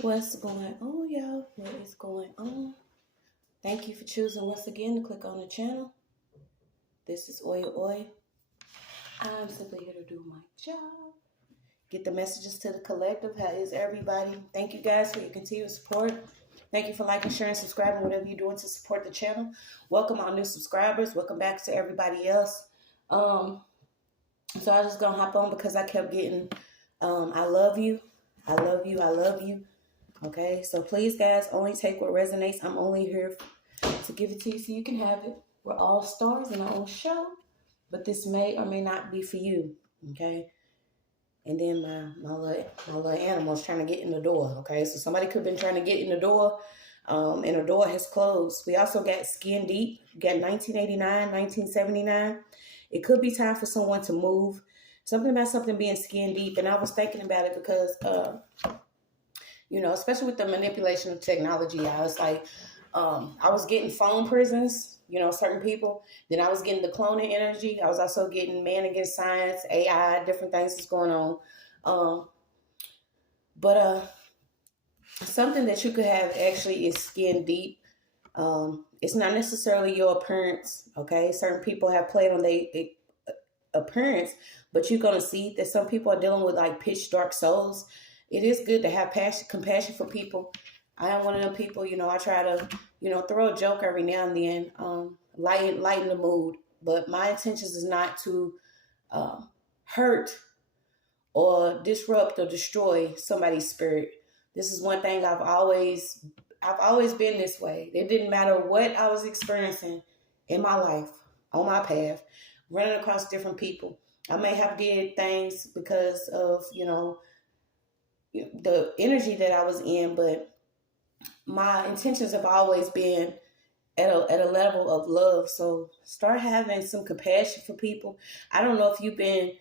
What's going on, y'all? What is going on? Thank you for choosing once again to click on the channel. This is OYAOY. I'm simply here to do my job. Get the messages to the collective. How is everybody? Thank you guys for your continued support. Thank you for liking, sharing, subscribing, whatever you're doing to support the channel. Welcome our new subscribers. Welcome back to everybody else. So I just gonna hop on because I kept getting I love you. I love you. I love you. Okay, so please, guys, only take what resonates. I'm only here to give it to you so you can have it. We're all stars in our own show, but this may or may not be for you. Okay, and then my little animal's trying to get in the door. Okay, so somebody could have been trying to get in the door, and the door has closed. We also got Skin Deep. We got 1989, 1979. It could be time for someone to move. Something about something being skin deep, and I was thinking about it because especially with the manipulation of technology, I was like, I was getting phone prisons, certain people. Then I was getting the cloning energy. I was also getting man against science, AI, different things that's going on. But something that you could have actually is skin deep. It's not necessarily your appearance, okay? Certain people have played on their appearance, but you're going to see that some people are dealing with like pitch dark souls. It is good to have compassion for people. I am one of them people, I try to, throw a joke every now and then, lighten the mood. But my intentions is not to hurt or disrupt or destroy somebody's spirit. This is one thing I've always been this way. It didn't matter what I was experiencing in my life, on my path, running across different people. I may have did things because of, the energy that I was in, but my intentions have always been at a level of love. So start having some compassion for people. I don't know if you've been,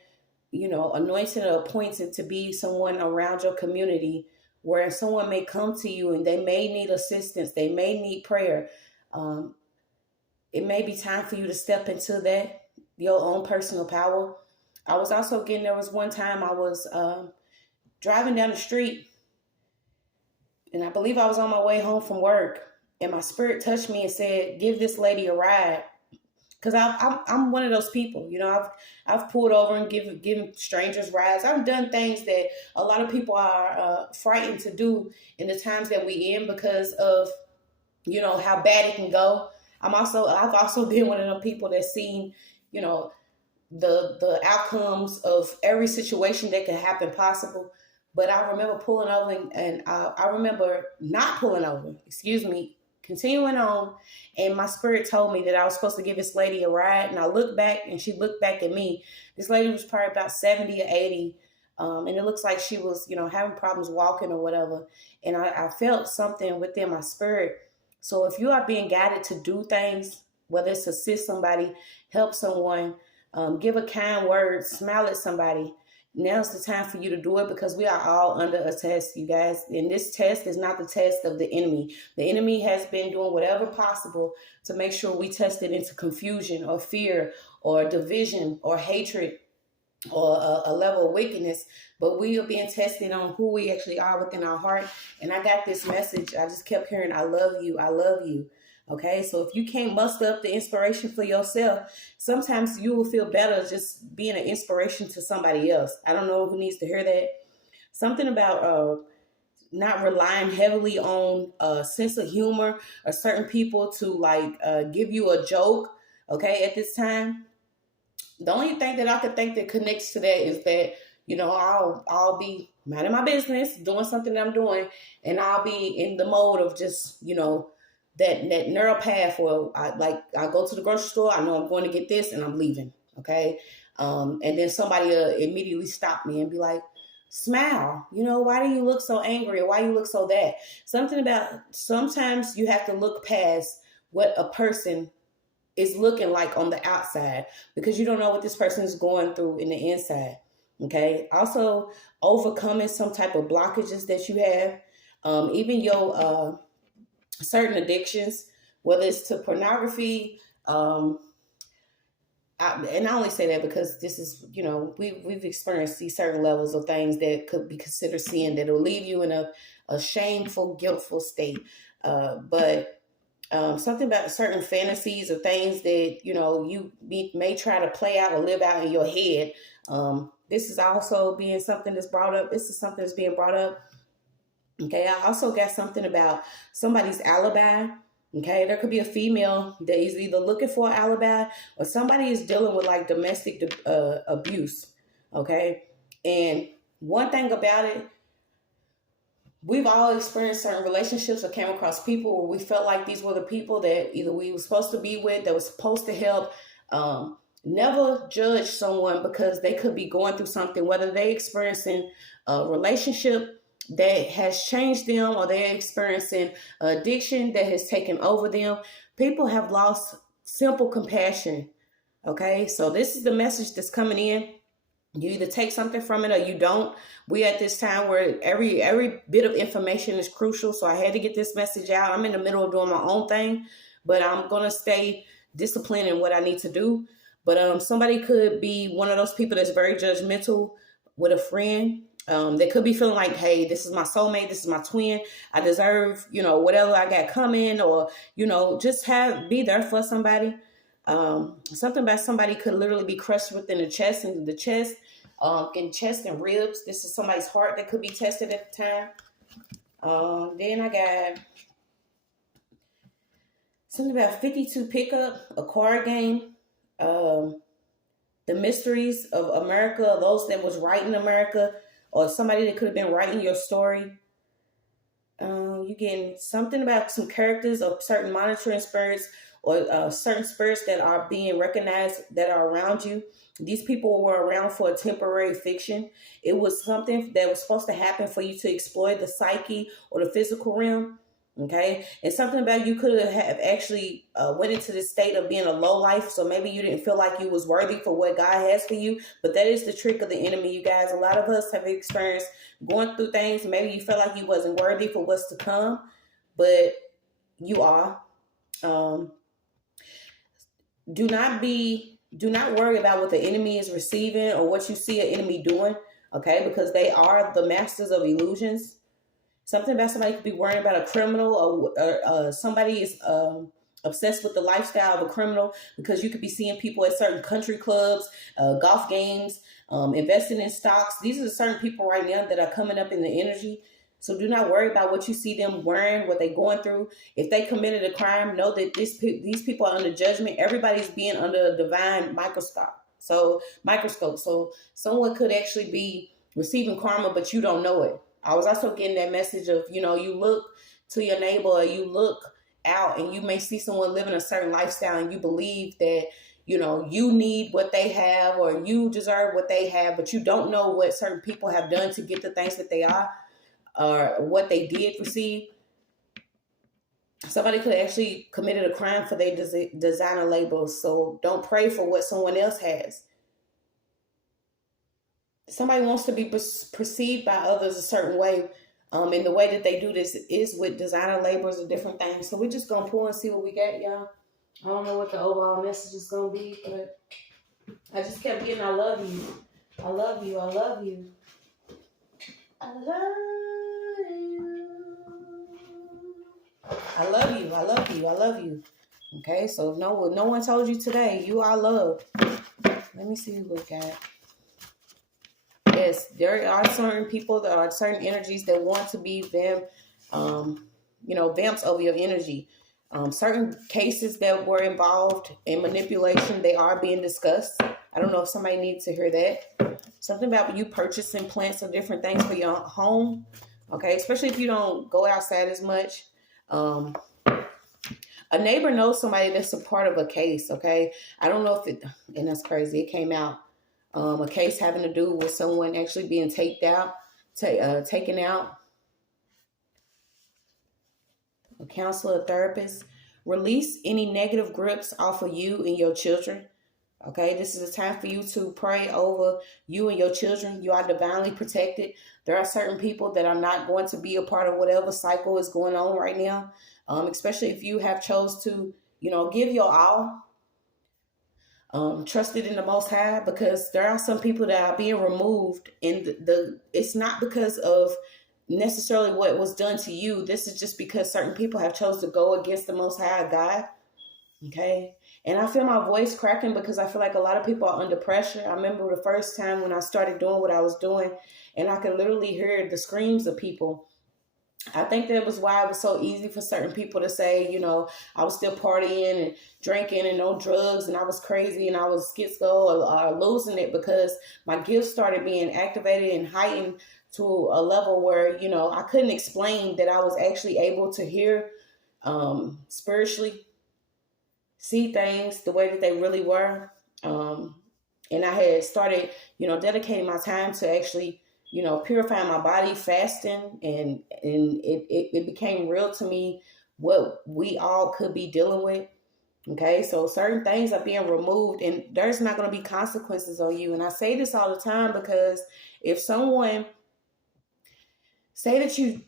anointed or appointed to be someone around your community where someone may come to you and they may need assistance, they may need prayer. It may be time for you to step into that, your own personal power. I was also there was one time I was driving down the street, and I believe I was on my way home from work, and my spirit touched me and said, give this lady a ride. Because I'm one of those people, I've pulled over and given strangers rides. I've done things that a lot of people are frightened to do in the times that we in because of, how bad it can go. I've also been one of them people that's seen, the outcomes of every situation that can happen possible. But I remember pulling over and I remember not pulling over, continuing on. And my spirit told me that I was supposed to give this lady a ride. And I looked back and she looked back at me. This lady was probably about 70 or 80. And it looks like she was, having problems walking or whatever. And I felt something within my spirit. So if you are being guided to do things, whether it's assist somebody, help someone, give a kind word, smile at somebody, now's the time for you to do it because we are all under a test, you guys. And this test is not the test of the enemy. The enemy has been doing whatever possible to make sure we test it into confusion or fear or division or hatred or a level of wickedness. But we are being tested on who we actually are within our heart. And I got this message. I just kept hearing, I love you. I love you. Okay, so if you can't muster up the inspiration for yourself, sometimes you will feel better just being an inspiration to somebody else. I don't know who needs to hear that. Something about not relying heavily on a sense of humor or certain people to give you a joke, okay, at this time. The only thing that I could think that connects to that is that, I'll be minding my business, doing something that I'm doing, and I'll be in the mode of just, that neural path where I go to the grocery store, I know I'm going to get this and I'm leaving, okay? And then somebody immediately stop me and be like, smile, why do you look so angry or why you look so that? Something about sometimes you have to look past what a person is looking like on the outside because you don't know what this person is going through in the inside, okay? Also, overcoming some type of blockages that you have, even your certain addictions, whether it's to pornography, and I only say that because this is, we've experienced these certain levels of things that could be considered sin that will leave you in a a shameful, guiltful state. But something about certain fantasies or things that, you may try to play out or live out in your head. This is also being something that's brought up. This is something that's being brought up. Okay, I also got something about somebody's alibi. Okay, there could be a female that is either looking for an alibi or somebody is dealing with like domestic abuse. Okay, and one thing about it, we've all experienced certain relationships or came across people where we felt like these were the people that either we were supposed to be with, that was supposed to help. Never judge someone because they could be going through something, whether they're experiencing a relationship that has changed them or they're experiencing addiction that has taken over them. People have lost simple compassion. Okay, so this is the message that's coming in. You either take something from it or you don't. We at this time where every bit of information is crucial. So I had to get this message out. I'm in the middle of doing my own thing, but I'm going to stay disciplined in what I need to do. But somebody could be one of those people that's very judgmental with a friend. They could be feeling like, hey, this is my soulmate, this is my twin, I deserve, whatever I got coming, or, just be there for somebody. Something about somebody could literally be crushed within the chest and in chest and ribs. This is somebody's heart that could be tested at the time. Then I got something about 52 pickup, a card game, the mysteries of America, those that was writing America, or somebody that could have been writing your story. You're getting something about some characters of certain monitoring spirits or certain spirits that are being recognized that are around you. These people were around for a temporary fiction. It was something that was supposed to happen for you to exploit the psyche or the physical realm. Okay, and something about you could have actually went into this state of being a low life, so maybe you didn't feel like you was worthy for what God has for you. But that is the trick of the enemy, you guys. A lot of us have experienced going through things. Maybe you felt like you wasn't worthy for what's to come, but you are. Do not worry about what the enemy is receiving or what you see an enemy doing. Okay, because they are the masters of illusions. Something about somebody could be worrying about a criminal or somebody is obsessed with the lifestyle of a criminal, because you could be seeing people at certain country clubs, golf games, investing in stocks. These are the certain people right now that are coming up in the energy. So do not worry about what you see them wearing, what they're going through. If they committed a crime, know that these people are under judgment. Everybody's being under a divine microscope. So someone could actually be receiving karma, but you don't know it. I was also getting that message of, you look to your neighbor or you look out and you may see someone living a certain lifestyle and you believe that, you need what they have or you deserve what they have, but you don't know what certain people have done to get the things that they are or what they did receive. Somebody could have actually committed a crime for their designer labels. So don't pray for what someone else has. Somebody wants to be perceived by others a certain way. And the way that they do this is with designer labels or different things. So we're just going to pull and see what we got, y'all. I don't know what the overall message is going to be, but I just kept getting, I love you. I love you. I love you. I love you. I love you. I love you. I love you. Okay, so no one told you today, you are loved. Let me see what we got. Yes, there are certain people, there are certain energies that want to be vamps over your energy. Certain cases that were involved in manipulation, they are being discussed. I don't know if somebody needs to hear that. Something about you purchasing plants or different things for your home. Okay, especially if you don't go outside as much. A neighbor knows somebody that's a part of a case. Okay, I don't know if and that's crazy. It came out. A case having to do with someone actually being taken out. A counselor, a therapist. Release any negative grips off of you and your children. Okay, this is a time for you to pray over you and your children. You are divinely protected. There are certain people that are not going to be a part of whatever cycle is going on right now. Especially if you have chose to, give your all. Trusted in the Most High, because there are some people that are being removed, and it's not because of necessarily what was done to you. This is just because certain people have chose to go against the Most High God. Okay. And I feel my voice cracking because I feel like a lot of people are under pressure. I remember the first time when I started doing what I was doing, and I could literally hear the screams of people. I think that was why it was so easy for certain people to say, you know, I was still partying and drinking and on drugs and I was crazy and I was schizo or losing it, because my gifts started being activated and heightened to a level where, you know, I couldn't explain that I was actually able to hear spiritually, see things the way that they really were. And I had started, you know, dedicating my time to actually, you know, purifying my body, fasting, and it became real to me what we all could be dealing with. Okay, so certain things are being removed, and there's not going to be consequences on you. And I say this all the time because if someone, say that you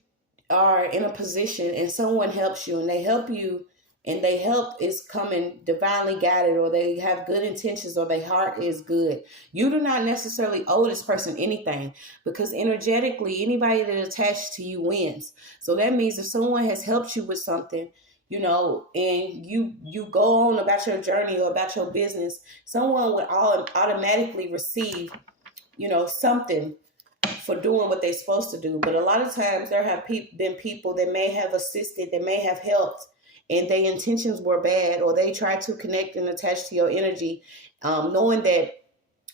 are in a position and someone helps you and they help you, and they help is coming divinely guided, or they have good intentions, or their heart is good, you do not necessarily owe this person anything, because energetically anybody that is attached to you wins. So that means if someone has helped you with something, you know, and you go on about your journey or about your business, someone would automatically receive, you know, something for doing what they're supposed to do. But a lot of times there have been people that may have assisted, that may have helped, and their intentions were bad, or they tried to connect and attach to your energy, knowing that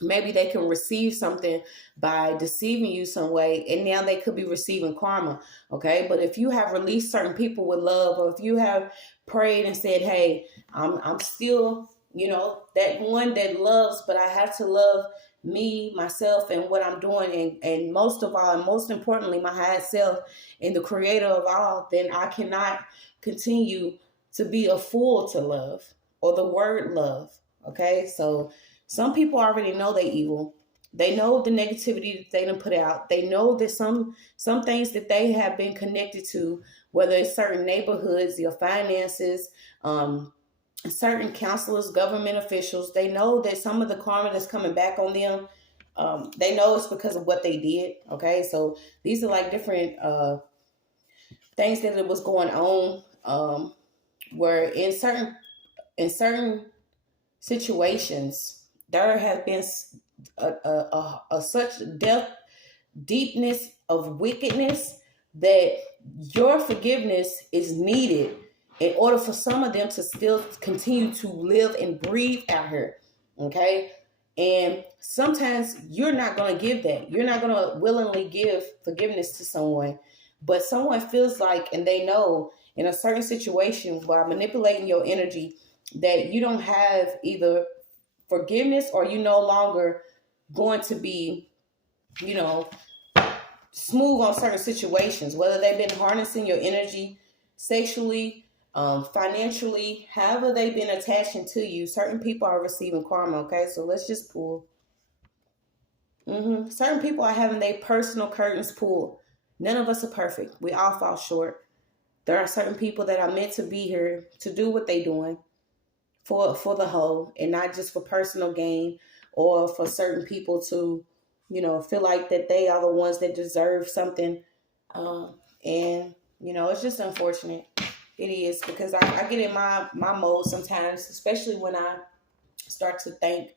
maybe they can receive something by deceiving you some way, and now they could be receiving karma. Okay, but if you have released certain people with love, or if you have prayed and said, hey, I'm still, you know, that one that loves, but I have to love me, myself, and what I'm doing, and most of all, and most importantly, my higher self and the creator of all, then I cannot continue to be a fool to love, or the word love. Okay, so some people already know they evil. They know the negativity that they done put out. They know that some things that they have been connected to, whether it's certain neighborhoods, your finances, certain counselors, government officials, they know that some of the karma that's coming back on them, they know it's because of what they did. Okay, so these are like different things that it was going on, where in certain situations there has been a such deepness of wickedness that your forgiveness is needed in order for some of them to still continue to live and breathe out here. Okay, and sometimes you're not going to give that. You're not going to willingly give forgiveness to someone, but someone feels like, and they know in a certain situation by manipulating your energy, that you don't have either forgiveness, or you no longer going to be, you know, smooth on certain situations, whether they've been harnessing your energy sexually, financially, however they've been attaching to you. Certain people are receiving karma. Okay, so let's just pull. Certain people are having their personal curtains pulled. None of us are perfect. We all fall short. There are certain people that are meant to be here to do what they're doing for the whole, and not just for personal gain, or for certain people to, you know, feel like that they are the ones that deserve something. And, you know, it's just unfortunate. It is, because I get in my mode sometimes, especially when I start to thank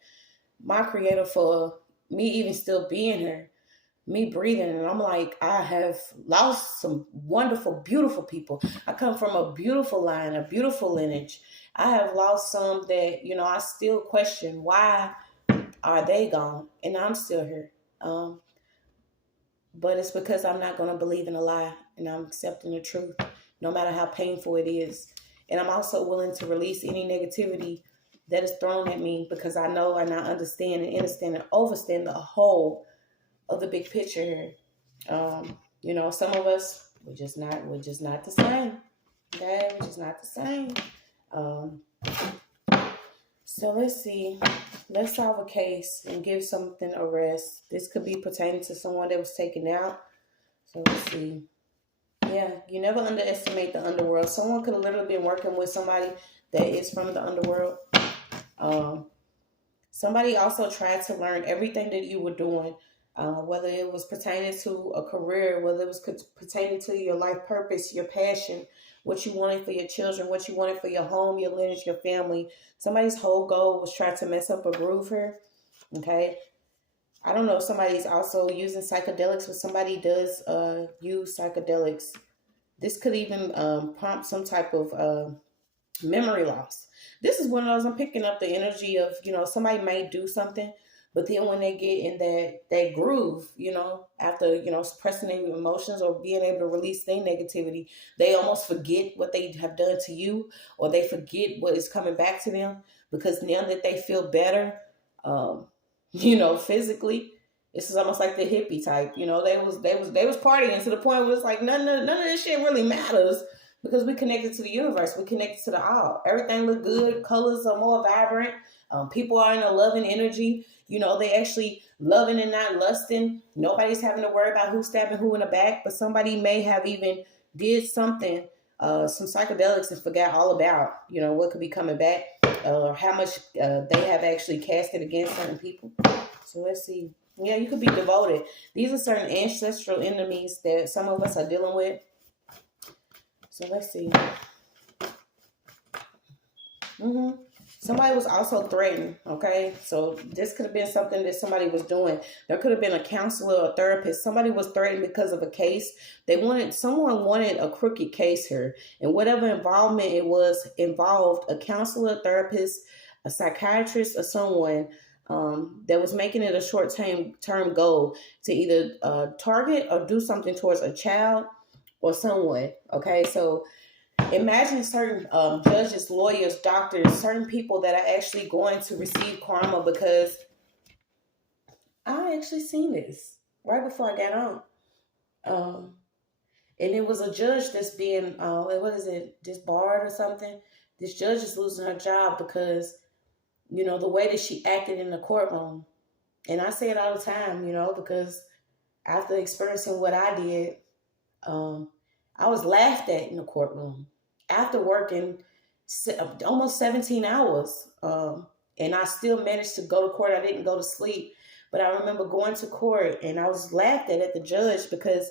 my creator for me even still being here, me breathing. And I'm like, I have lost some wonderful, beautiful people. I come from a beautiful line, a beautiful lineage. I have lost some that, you know, I still question, why are they gone and I'm still here? But it's because I'm not going to believe in a lie, and I'm accepting the truth, no matter how painful it is. And I'm also willing to release any negativity that is thrown at me, because I know and I understand and understand and overstand the whole of the big picture here. You know, some of us, we're just not the same. Okay, we're just not the same. So let's see. Let's solve a case and give something a rest. This could be pertaining to someone that was taken out. So let's see. Yeah, you never underestimate the underworld. Someone could have literally been working with somebody that is from the underworld. Somebody also tried to learn everything that you were doing. whether it was pertaining to a career, whether it was pertaining to your life purpose, your passion, what you wanted for your children, what you wanted for your home, your lineage, your family. Somebody's whole goal was trying to mess up or groove her. Okay. I don't know if somebody's also using psychedelics, but somebody does use psychedelics. This could even prompt some type of memory loss. This is one of those, I'm picking up the energy of, somebody may do something, but then when they get in that groove, after, suppressing their emotions or being able to release their negativity, they almost forget what they have done to you, or they forget what is coming back to them, because now that they feel better, physically, this is almost like the hippie type. They was partying to the point where it's like none of this shit really matters, because we connected to the universe, we connected to the all. Everything look good, colors are more vibrant. People are in a loving energy. They actually loving and not lusting. Nobody's having to worry about who's stabbing who in the back, but somebody may have even did something, some psychedelics, and forgot all about, what could be coming back, or how much they have actually casted against certain people. So let's see. Yeah, you could be devoted. These are certain ancestral enemies that some of us are dealing with. So let's see. Somebody was also threatened, okay? So this could have been something that somebody was doing. There could have been a counselor or therapist. Somebody was threatened because of a case. Someone wanted a crooked case here. And whatever involvement it was involved a counselor, therapist, a psychiatrist, or someone that was making it a short-term goal to either target or do something towards a child or someone, okay? So imagine certain judges, lawyers, doctors, certain people that are actually going to receive karma, because I actually seen this right before I got on. And it was a judge that's being, disbarred or something. This judge is losing her job because, the way that she acted in the courtroom. And I say it all the time, because after experiencing what I did, I was laughed at in the courtroom after working almost 17 hours. And I still managed to go to court. I didn't go to sleep, but I remember going to court and I was laughed at the judge, because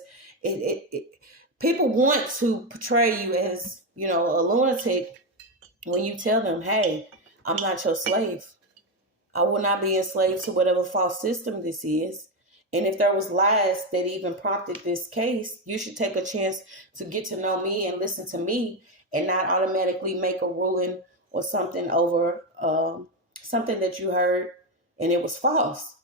people want to portray you as, a lunatic when you tell them, hey, I'm not your slave. I will not be enslaved to whatever false system this is. And if there was lies that even prompted this case, you should take a chance to get to know me and listen to me, and not automatically make a ruling or something over something that you heard and it was false.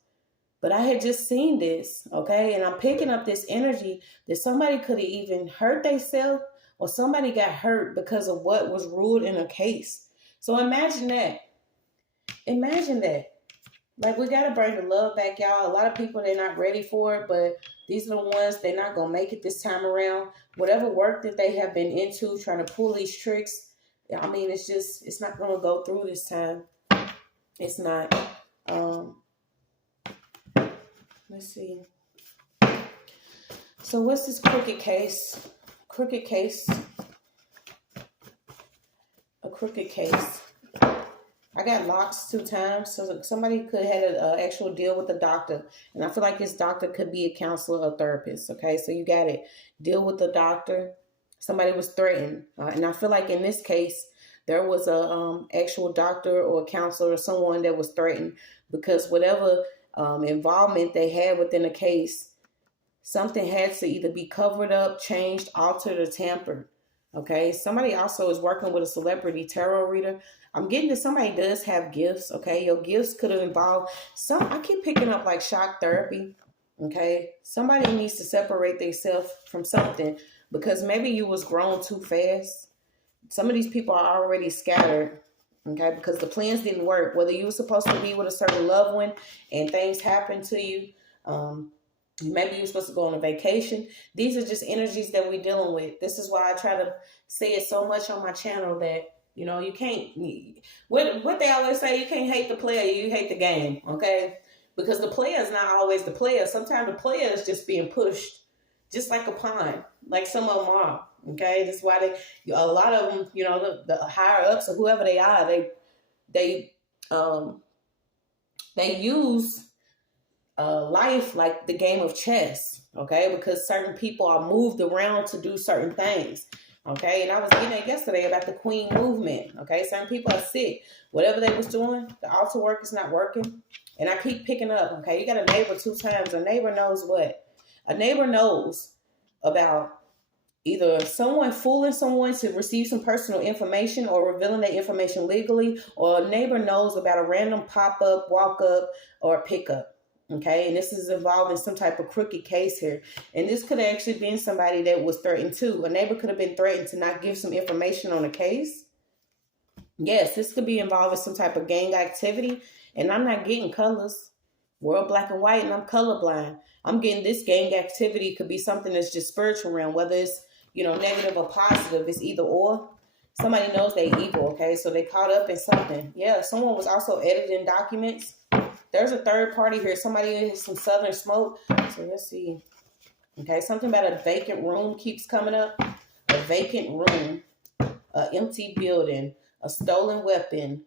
But I had just seen this, okay? And I'm picking up this energy that somebody could have even hurt themselves, or somebody got hurt because of what was ruled in a case. So imagine that. Imagine that. Like, we got to bring the love back, y'all. A lot of people, they're not ready for it, but these are the ones, they're not going to make it this time around. Whatever work that they have been into, trying to pull these tricks, I mean, it's not going to go through this time. It's not. Let's see. So what's this crooked case? Crooked case. A crooked case. I got locks 2 times, so somebody could have had an actual deal with the doctor. And I feel like this doctor could be a counselor or therapist, okay? So you got it. Deal with the doctor. Somebody was threatened. And I feel like in this case, there was a actual doctor or a counselor or someone that was threatened, because whatever involvement they had within the case, something had to either be covered up, changed, altered, or tampered. Okay, somebody also is working with a celebrity tarot reader. I'm getting that somebody does have gifts. Okay, your gifts could have involved I keep picking up like shock therapy. Okay, somebody needs to separate themselves from something, because maybe you was grown too fast. Some of these people are already scattered. Okay, because the plans didn't work. Whether you were supposed to be with a certain loved one and things happened to you, maybe you're supposed to go on a vacation. These are just energies that we're dealing with. This is why I try to say it so much on my channel that, you can't, what they always say, you can't hate the player, you hate the game, okay? Because the player is not always the player. Sometimes the player is just being pushed, just like a pawn, like some of them are, okay? That's why a lot of them, the higher ups or whoever they are, they use life like the game of chess, okay? Because certain people are moved around to do certain things, okay? And I was getting it yesterday about the Queen movement, okay? Certain people are sick. Whatever they was doing, the altar work is not working. And I keep picking up, okay? You got a neighbor 2 times. A neighbor knows what? A neighbor knows about either someone fooling someone to receive some personal information or revealing that information legally, or a neighbor knows about a random pop-up, walk-up, or pick-up. Okay, and this is involving some type of crooked case here. And this could have actually been somebody that was threatened too. A neighbor could have been threatened to not give some information on a case. Yes, this could be involving some type of gang activity. And I'm not getting colors. We're black and white, and I'm colorblind. I'm getting this gang activity could be something that's just spiritual realm, whether it's, negative or positive. It's either or. Somebody knows they evil, okay? So they caught up in something. Yeah, someone was also editing documents. There's a third party here. Somebody in some southern smoke. So let's see. Okay, something about a vacant room keeps coming up. A vacant room, an empty building, a stolen weapon,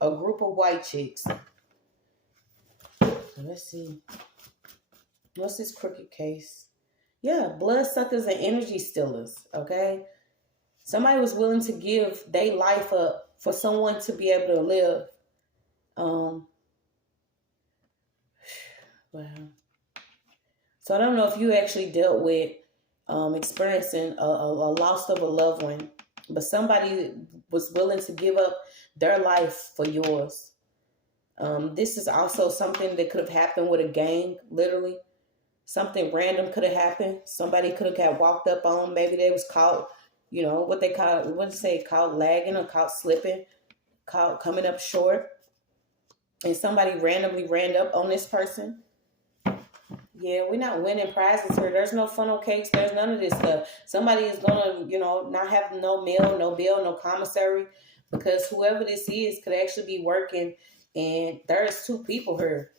a group of white chicks. So let's see. What's this crooked case? Yeah, bloodsuckers and energy stealers, okay? Somebody was willing to give their life up for someone to be able to live. Wow. So I don't know if you actually dealt with experiencing a loss of a loved one, but somebody was willing to give up their life for yours. This is also something that could have happened with a gang, literally. Something random could have happened. Somebody could have got walked up on. Maybe they was caught, caught lagging or caught slipping, caught coming up short. And somebody randomly ran up on this person. Yeah, we're not winning prizes here. There's no funnel cakes. There's none of this stuff. Somebody is going to, not have no mail, no bill, no commissary, because whoever this is could actually be working. And there's 2 people here.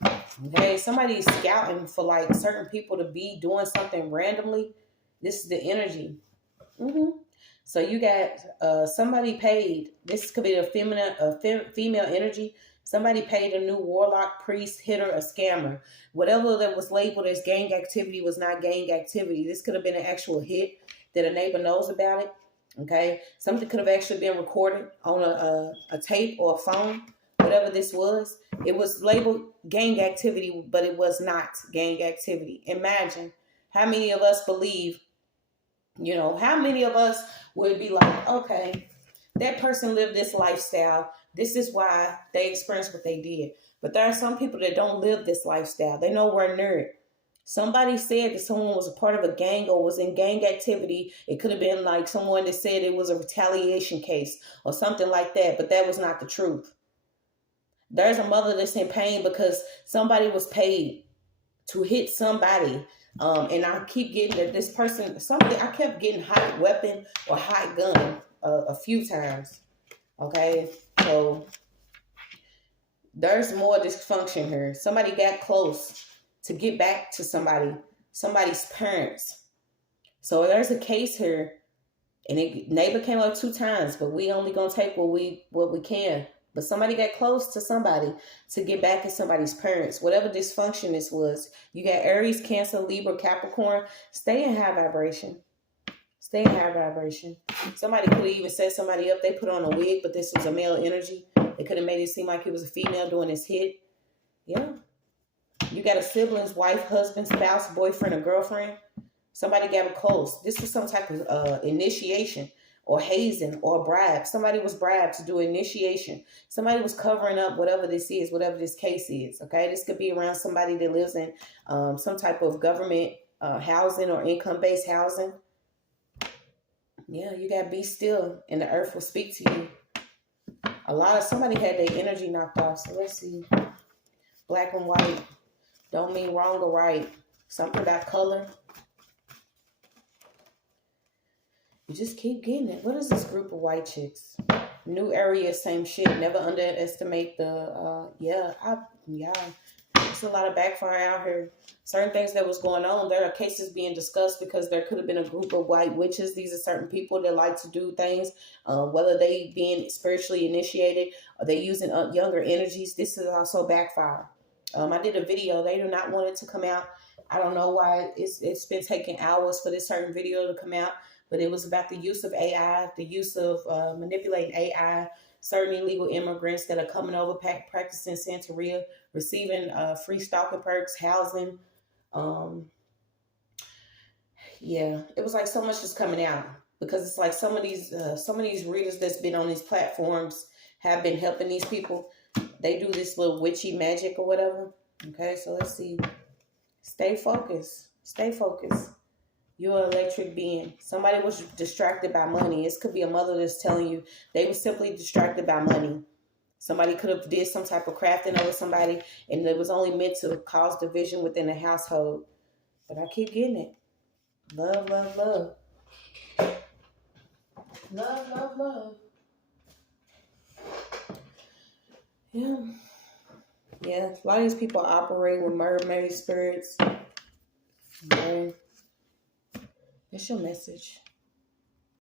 Okay, somebody's scouting for like certain people to be doing something randomly. This is the energy. So you got somebody paid. This could be a female energy. Somebody paid a new warlock, priest, hitter, a scammer. Whatever that was labeled as gang activity was not gang activity. This could have been an actual hit that a neighbor knows about it. Okay, something could have actually been recorded on a tape or a phone. Whatever this was, it was labeled gang activity, but it was not gang activity. Imagine how many of us believe, how many of us would be like, okay, that person lived this lifestyle. This is why they experienced what they did. But there are some people that don't live this lifestyle. They're nowhere near it. Somebody said that someone was a part of a gang or was in gang activity. It could have been like someone that said it was a retaliation case or something like that, but that was not the truth. There's a mother that's in pain because somebody was paid to hit somebody. And I keep getting that this person, I kept getting hot weapon or hot gun a few times. Okay, so there's more dysfunction here. Somebody got close to get back to somebody's parents. So there's a case here, and neighbor came up 2 times, but we only gonna take what we can. But somebody got close to somebody to get back at somebody's parents. Whatever dysfunction this was. You got Aries, Cancer, Libra, Capricorn. Stay in high vibration. Stay in high vibration. Somebody could have even set somebody up. They put on a wig, but this was a male energy. They could have made it seem like it was a female doing this hit. Yeah. You got a sibling's wife, husband, spouse, boyfriend, or girlfriend. Somebody got close. This was some type of initiation or hazing or bribe. Somebody was bribed to do initiation. Somebody was covering up whatever this is, whatever this case is. Okay, this could be around somebody that lives in some type of government housing or income-based housing. Yeah, you got to be still and the earth will speak to you. Somebody had their energy knocked off. So let's see. Black and white. Don't mean wrong or right. Something about color. You just keep getting it. What is this group of white chicks? New area, same shit. Never underestimate the, It's a lot of backfire out here. Certain things that was going on. There are cases being discussed because there could have been a group of white witches. These are certain people that like to do things, whether they being spiritually initiated or they using younger energies. This is also backfire. I did a video. They do not want it to come out. I don't know why it's been taking hours for this certain video to come out, but it was about the use of AI, the use of manipulating AI, certain illegal immigrants that are coming over, practicing Santeria, receiving free stalking perks, housing. Yeah, it was like so much was coming out, because it's like some of these readers that's been on these platforms have been helping these people. They do this little witchy magic or whatever. Okay, so let's see. Stay focused. Stay focused. You're an electric being. Somebody was distracted by money. This could be a mother that's telling you they were simply distracted by money. Somebody could have did some type of crafting over somebody, and it was only meant to cause division within the household. But I keep getting it. Love, love, love. Love, love, love. Yeah. Yeah, a lot of these people operate with mermaid spirits. Okay. That's your message.